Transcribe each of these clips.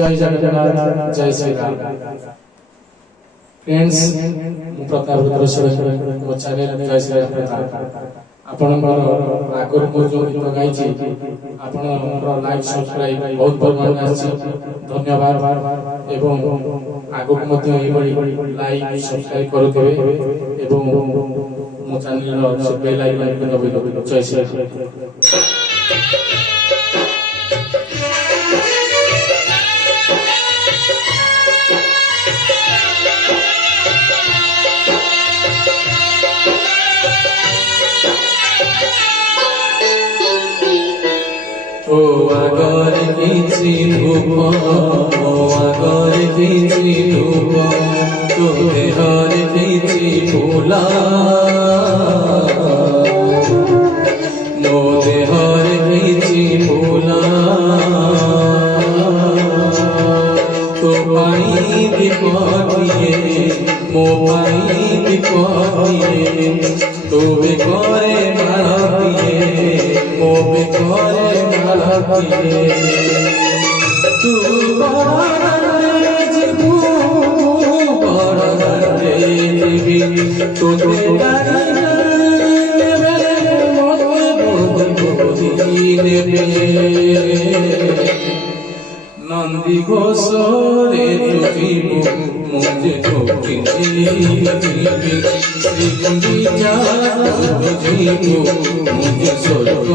जय जगन्नाथ जय श्री राम फ्रेंड्स मु प्रताप रुद्र मो चैनल जय श्री राम प्रताप आपनकर आगर को जो गीत गाइछि आपनकर लाइक सब्सक्राइब बहुत परिमाण आछि धन्यवाद एवं आगक मध्ये एई बडी लाइक सब्सक्राइब करथबे एवं मो चैनल रो बेल आइकन को दबाइबे जय श्री राम ओ आगर किछि धूप ओ आगर किछि धूप तो देहर किछि फूला मो देहर किछि फूला तो पाई विपतिए मो पाई विपतिए तो बेकरे मारतिए मो बेकरे तू बड़े जीवू बड़े जीवी तोते नंदी घोषरे तुझीबू मुझे ठोकी श्री गुंडिया तुझीबू मुझे स्वर्ग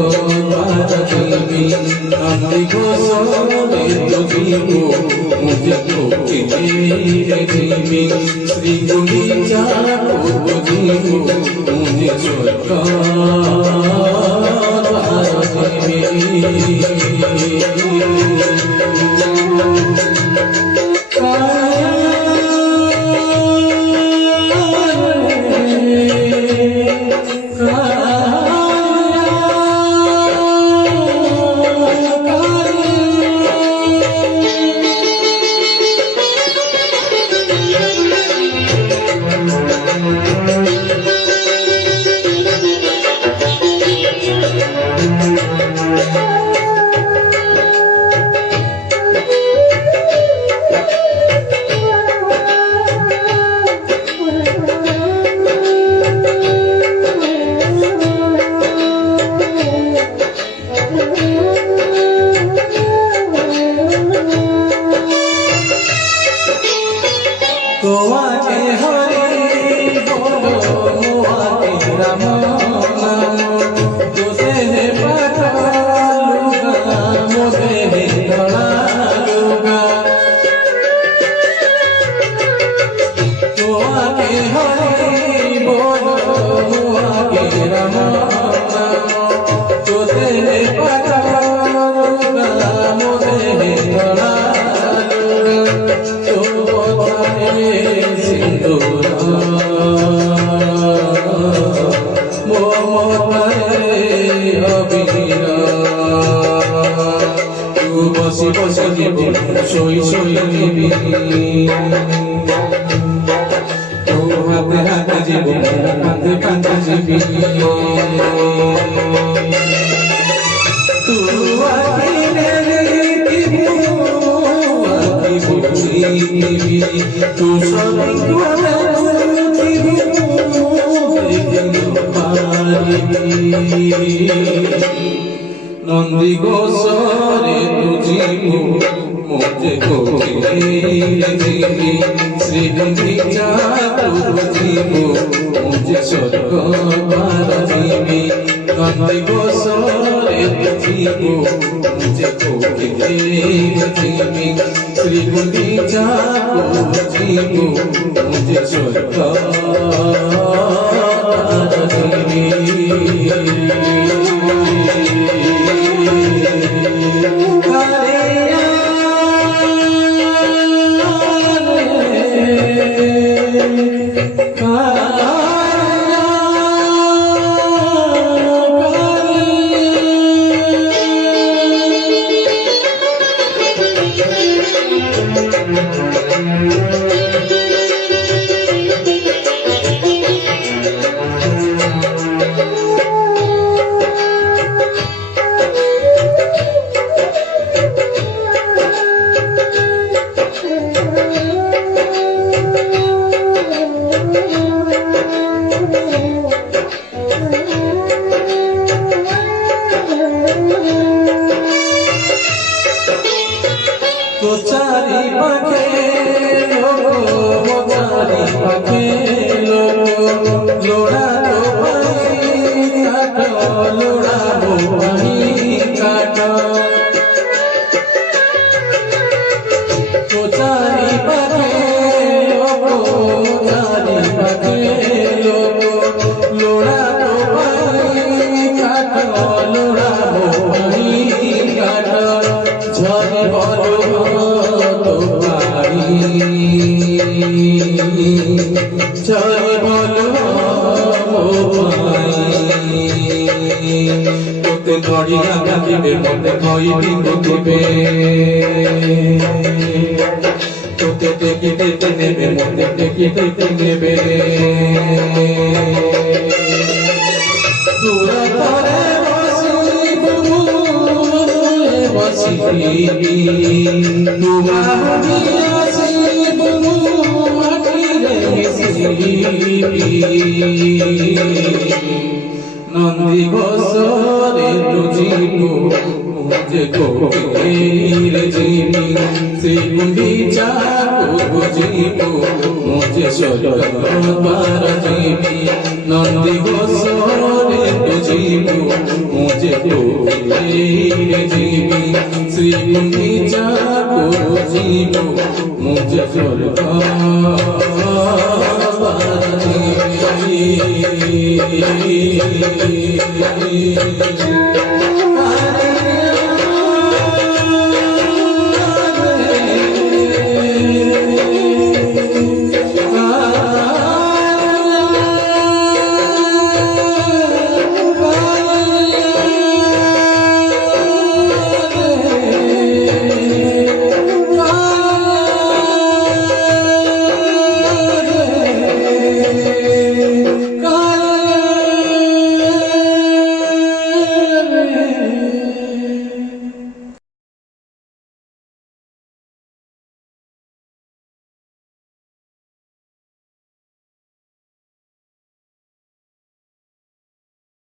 देवी नंदी घोषरे तुझीबू मुझे ठोकी देवी श्री गुंडिया तुझीबू मुझे स्वर्ग देवी बसी बसी जीवी सोई सोई जीवी तू हाथे हाथे जीवी कांधे कांधे जीवी तू आखिरे आखि बुझी तू सब नंदी घोषरे तुझीबू मुझे जीवी श्री गुंडिया तुझीबू मुझे स्वर्ग देवी नंदी घोषरे तुझीबू मुझे जीवी श्री गुंडिया तुझीबू मुझे स्वर्ग देवी পাখে লোড়া তো পাই কাঠ লোড়া পাই কাঠ চারি পাখে লোড়া তো পাই কাঠ লোড়া পাই কাঠ ঝরে বলো তো পারি ঝরে বলো তোতে ধরি লাগিবে মতে কইবি দিবে তোতে দেখিতে নেবে মতে দেখিতে নেবে তোরা তরে বসি নন্দী ঘোষরে তুজিবু মুঝে কোকিল জিবি শ্রী গুন্ডিচা বুঝিবু মুঝে স্বর্গদ্বার জিবি নন্দী ঘোষরে তুজিবু মুঝে কোকিল জিবি শ্রী গুন্ডিচা বুঝিবু মুঝে স্বর্গদ্বার জিবি